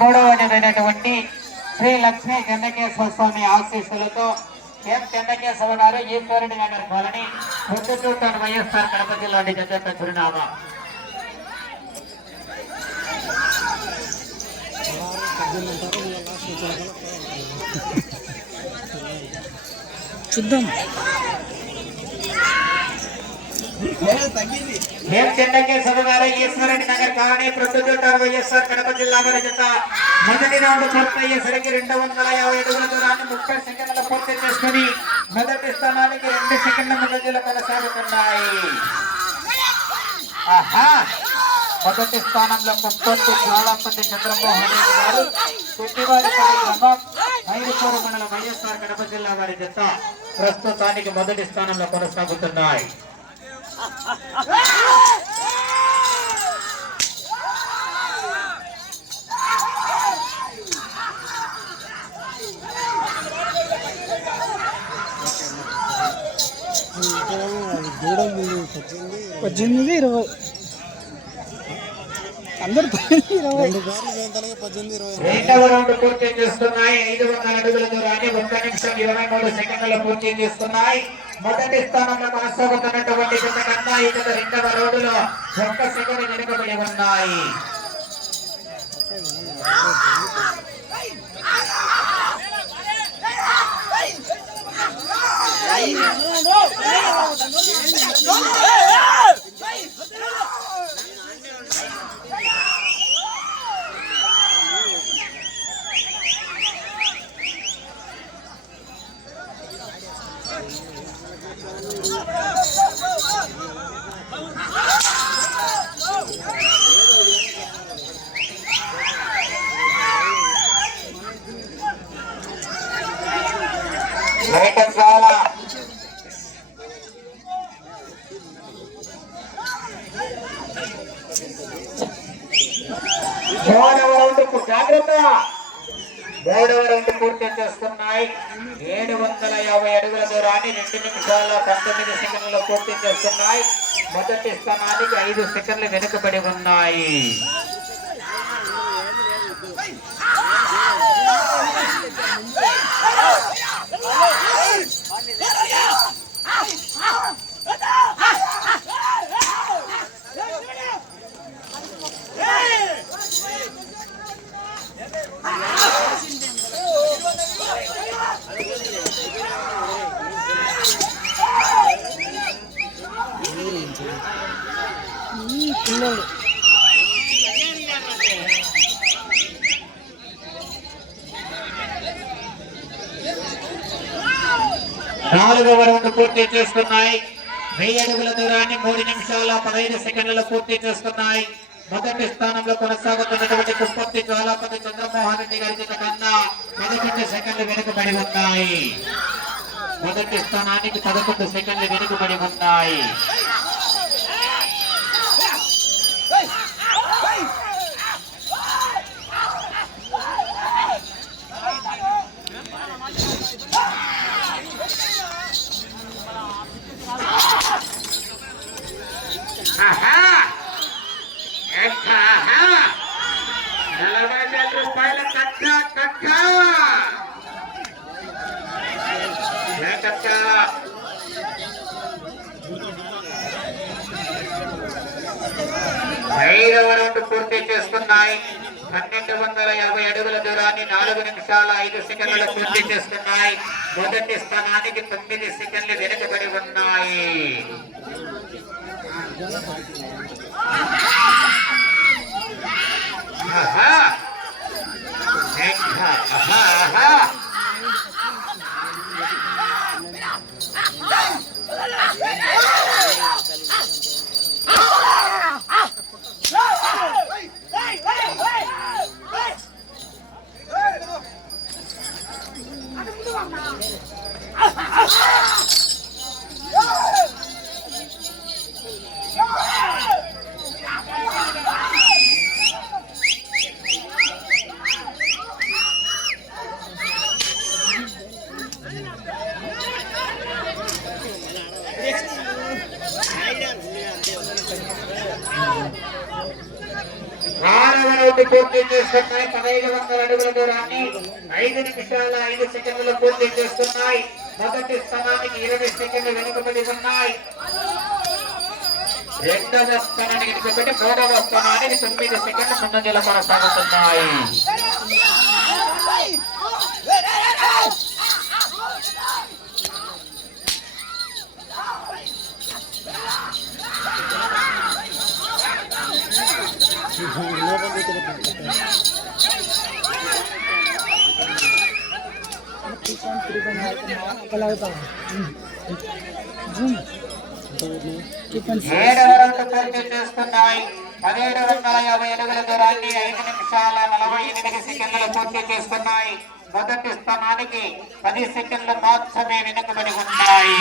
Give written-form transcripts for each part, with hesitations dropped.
మూడవదైనటువంటి శ్రీ లక్ష్మీ చెన్నకేశ్వర స్వామి ఆశీస్సులతో ఎం చెన్నకేశ్వర గారు ఈశ్వరుడి నగర్ కాలనీ పొద్దుటూరు వైఎస్ఆర్ కడప జిల్లా జత చిరునామా. చూద్దాం. ఎం చెన్నకేశ్వర గారు ఈశ్వరుడి నగర్ కాలనీ ప్రొద్దుటూరు వైఎస్ఆర్ కడప జిల్లా జత మొదటి రౌండ్ పూర్తయ్యేసరికి 250 అడుగుల దూరాన్ని 30 సెకండ్ల పూర్తి చేసుకుని మొదటి స్థానానికి 2 సెకండ్ల ముందంజలో కొనసాగుతున్నాయి. మొదటి స్థానంలో ముప్పొత్తి జ్వాలాపతి చంద్రమోహన్ రెడ్డి గారు, పుట్టివారి గ్రామం మైరుపూరు మండలం వైఎస్ఆర్ కడప జిల్లా వారి జత ప్రస్తుతానికి మొదటి స్థానంలో కొనసాగుతున్నాయి. దూడం 18, 20 అందరు 18, 20. రెండవ రౌండ్ పూర్తి చేస్తున్నాయి. 500 అడుగుల దూరాన్ని 1 నిమిషం 23 సెకండ్లు పూర్తి చేస్తున్నాయి. మొదటి స్థానంలో కొనసాగుతున్నటువంటి జత కన్నా ఈ జత రెండవ రౌండ్లో 1 సెకండ్ వెనుకబడి ఉన్నాయి. మూడవ రౌండ్ పూర్తి చేస్తున్నాయి. 750 అడుగుల దూరాన్ని 2 నిమిషాల 19 సెకండ్లలో పూర్తి చేస్తున్నాయి. మొదటి స్థానానికి 5 సెకండ్లు వెనుకబడి ఉన్నాయి. నాలుగవ రౌండ్ పూర్తి చేస్తున్నాయి. 1000 అడుగుల దూరాన్ని 3 నిమిషాల 15 సెకండ్లలో పూర్తి చేస్తున్నాయి. మొదటి స్థానంలో కొనసాగుతున్నటువంటి పుప్పొత్తి జ్వాలాపతి చంద్రమోహన్ రెడ్డి గారి జత కన్నా 11 సెకండ్లు వెనుకబడి ఉన్నాయి. మొదటి స్థానానికి 11 సెకండ్లు వెనుకబడి ఉన్నాయి. ఐదవ రౌండ్ పూర్తి చేసుకున్నాయి. 1250 అడుగుల దూరాన్ని 4 నిమిషాల 5 సెకండ్లు పూర్తి చేసుకున్నాయి. మొదటి స్థానానికి 9 సెకండ్లు వెనుకబడి ఉన్నాయి. పూర్తి చేస్తున్నాయి. 1500 అడుగుల దూరాన్ని 5 నిమిషాల 5 సెకండ్లు పూర్తి చేస్తున్నాయి. మొదటి స్థానానికి 20 సెకండ్లు వెనుకబడి ఉన్నాయి. రెండవ స్థానానికి వెనుకబడి మూడవ స్థానానికి 9 సెకండ్లు ముందంజలో కొనసాగుతున్నాయి. ఏడవ రౌండ్ పూర్తి చేస్తున్నాయి. 1750 అడుగుల దూరాన్ని 5 నిమిషాల 48 సెకండ్లు పూర్తి చేసుకున్నాయి. మొదటి స్థానానికి 10 సెకండ్లు మాత్రమే వెనుకబడి ఉన్నాయి.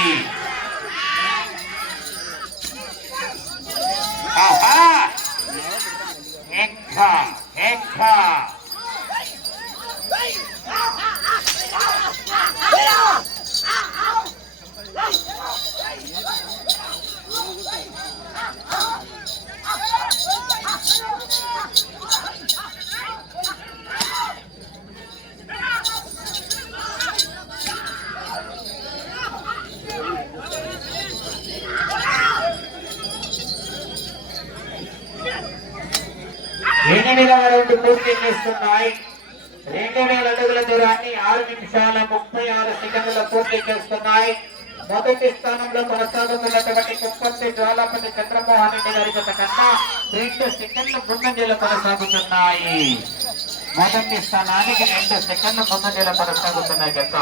ఎనిమిదవ రౌండ్ పూర్తి చేస్తున్నాయి. 2000 అడుగుల దూరాన్ని 6 నిమిషాల 36 సెకండ్లు పూర్తి చేస్తున్నాయి. మొదటి స్థానంలో కొనసాగుతున్నటువంటి కుప్పర్తి జ్వాలాపతి చంద్రమోహన్ రెడ్డి గారి జత కన్నా 2 సెకండ్లు ముందంజలో కొనసాగుతున్నాయి. మొదటి స్థానానికి 2 సెకండ్లు ముందంజలో కొనసాగుతున్నాయి. జత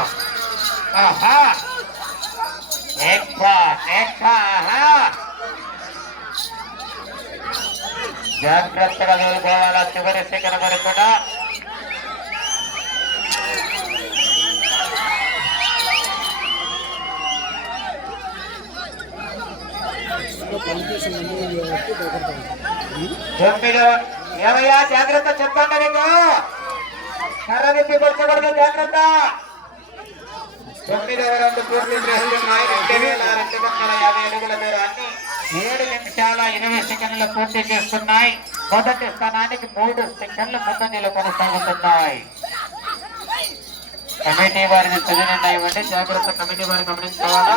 జాగ్రత్తగా వెళ్ళిపోవాలా. చివరి సెకండ్ వరకు కూడా ఏమయ్యా జాగ్రత్త చెప్పండి. మీకు కర్రనెత్తి కొట్టకూడదు, జాగ్రత్త. 9వ రౌండ్ పూర్తి చేస్తున్నాయి. 2250 అడుగుల దూరాన్ని 7 నిమిషాల 20 సెకండ్లు పూర్తి చేస్తున్నాయి. మొదటి స్థానానికి 3 సెకండ్లు ముందంజలో కొనసాగుతున్నాయి. కమిటీ వారిని చదివిన ఇవ్వండి, జాగ్రత్త. కమిటీ వారిని గమనించుకోవాలా.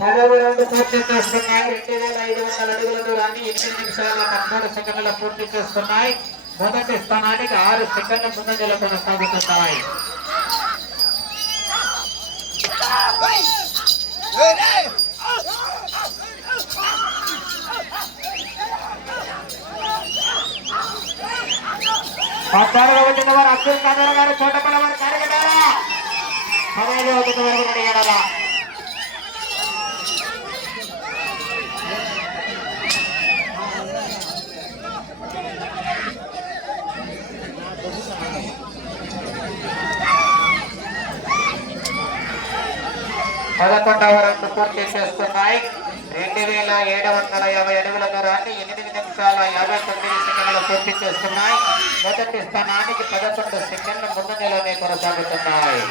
పదవ రౌండ్ పూర్తి చేస్తున్నాయి. 2500 అడుగుల దూరాన్ని 8 నిమిషాల 13 సెకండ్ల పూర్తి చేస్తున్నాయి. మొదటి స్థానానికి 6 సెకండ్ల ముందంజలో కొనసాగుతున్నాయి. వచ్చిన వారు అబ్దుల్ ఖాదర్ గారు, చోటపల్లి వారు కార్యకర్తారా 15వ వరకు అడిగారా. పదకొండవ రౌండ్ పూర్తి చేస్తున్నాయి. 2750 అడుగుల దూరాన్ని 8 నిమిషాల 59 సెకండ్లు పూర్తి చేస్తున్నాయి. మొదటి స్థానానికి 11 సెకండ్ల ముందంజలోనే కొనసాగుతున్నాయి.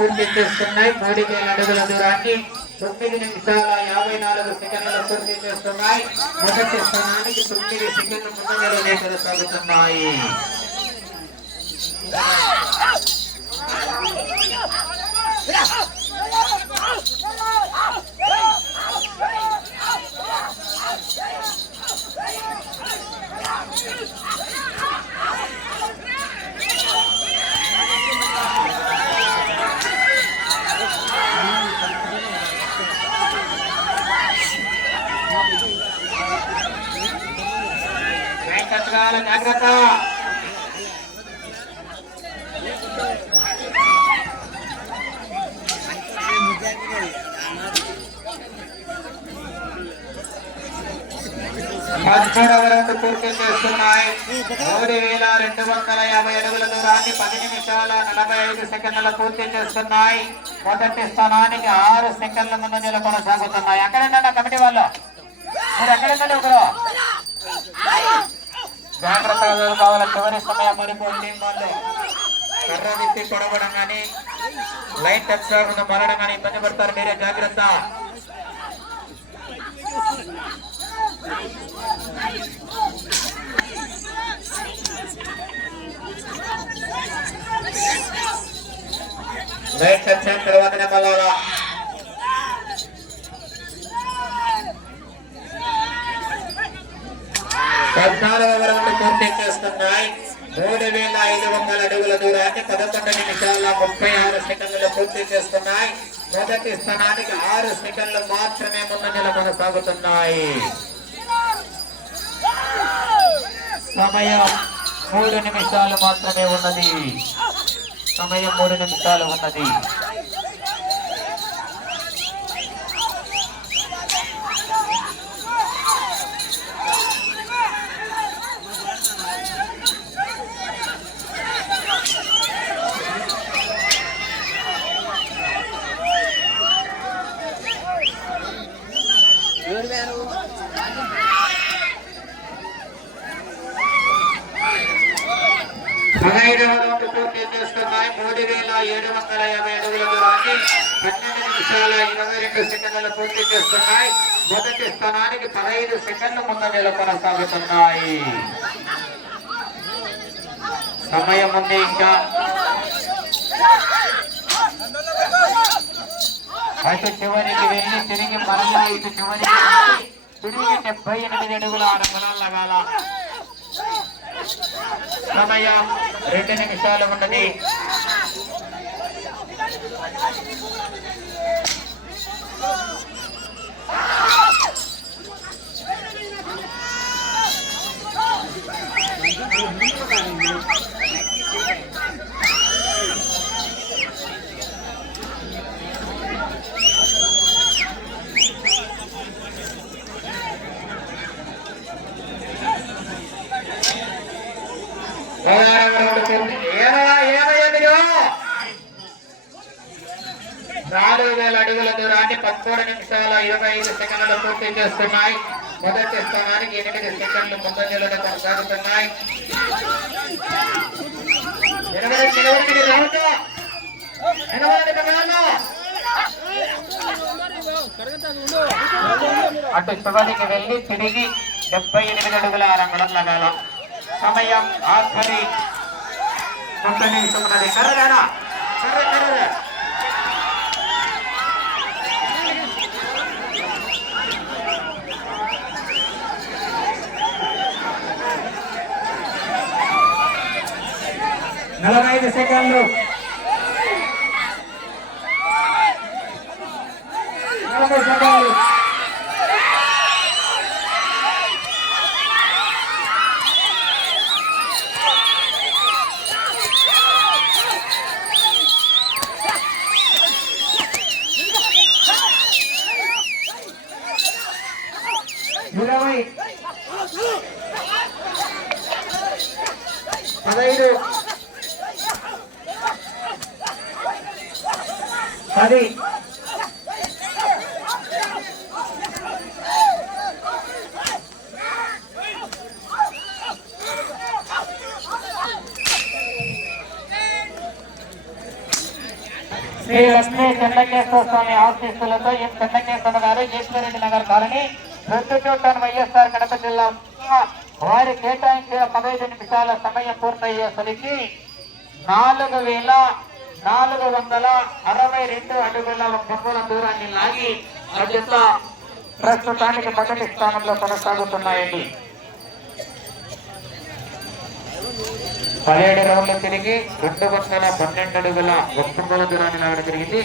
పూర్తి చేస్తున్నాయి. 3000 అడుగుల దూరాన్ని 9 నిమిషాల 54 సెకండ్లు పూర్తి చేస్తున్నాయి. మొదటి స్థానానికి 9 సెకండ్ల ముందంజలోనే కొనసాగుతున్నాయి. జాగ్రత్త. పూర్తి చేస్తున్నాయి. 3250 అడుగుల దూరాన్ని 10 నిమిషాల 45 సెకండ్లు పూర్తి చేస్తున్నాయి. మొదటి స్థానానికి 6 సెకండ్ల ముందంజలో కొనసాగుతున్నాయి. అక్కడేనా కమిటీ వాళ్ళు? మీరు ఎక్కడేనండి ఒకరు జాగ్రత్తగా కావాలి. చివరి సమయం మరిపోయింది. వాళ్ళు కర్ర విప్పి కొడవడం కానీ లైన్ టచ్ కాకుండా మరడం కానీ ఇబ్బంది పడతారు. మీరే జాగ్రత్త. లైన్ టచ్ అయిన తర్వాతనే మళ్ళా 14వ రౌండ్ పూర్తి చేస్తున్నాయి. 3500 అడుగుల దూరాన్ని 11 నిమిషాల 36 సెకండ్లు పూర్తి చేస్తున్నాయి. మొదటి స్థానానికి 6 సెకండ్లు మాత్రమే ముందంజలో కొనసాగుతున్నాయి. సమయం 3 నిమిషాలు మాత్రమే ఉన్నది. సమయం 3 నిమిషాలు ఉన్నది. పూర్తి చేస్తున్నాయి. 3750 అడుగుల దూరాన్ని 12 నిమిషాల 22 సెకండ్లు పూర్తి చేస్తున్నాయి. మొదటి స్థానానికి 15 సెకండ్లు ముందంజలో కొనసాగుతున్నాయి. సమయం ఉంది ఇంకా. అటు చివరికి వెళ్ళి తిరిగి మరలా ఇటు చివరికి తిరిగి 78 అడుగుల 6 అంగుళాలు లగాల. సమయం 2 నిమిషాలు ఉన్నది. నాలుగు వేల అడుగుల దూరాన్ని 13 నిమిషాల 25 సెకండ్లు పూర్తి చేస్తున్నాయి. మొదటి స్థానానికి 8 సెకండ్లు ముందంజలో కొనసాగుతున్నాయి. అటు చివరికి వెళ్ళి తిరిగి 78 అడుగుల 6 అంగుళాలు లగాల. సమయం ఆఖరి 30 నిమిషం ఉన్నది. కర్రగానా కర్ర 45 సెకండ్లు 40 సెకండ్లు ఇరవై 15 10 శ్రీ లక్ష్మీ చెన్నకేశ్వర స్వామి ఆశీస్సులతో ఎం చెన్నకేశ్వర గారు ఈశ్వరెడ్డి నగర్ కాలనీ ప్రొద్దుటూరు వైఎస్ఆర్ కడప జిల్లా వారి కేటాయించిన 15 నిమిషాల సమయం పూర్తయ్యేసరికి 4462 అడుగుల బొమ్మల దూరాన్ని లాగి ఆ జత ప్రస్తుతానికి మొదటి స్థానంలో కొనసాగుతున్నాయండి. 17 రౌండ్లు తిరిగి 212 అడుగుల బొమ్మల దూరాన్ని లాగడం జరిగింది.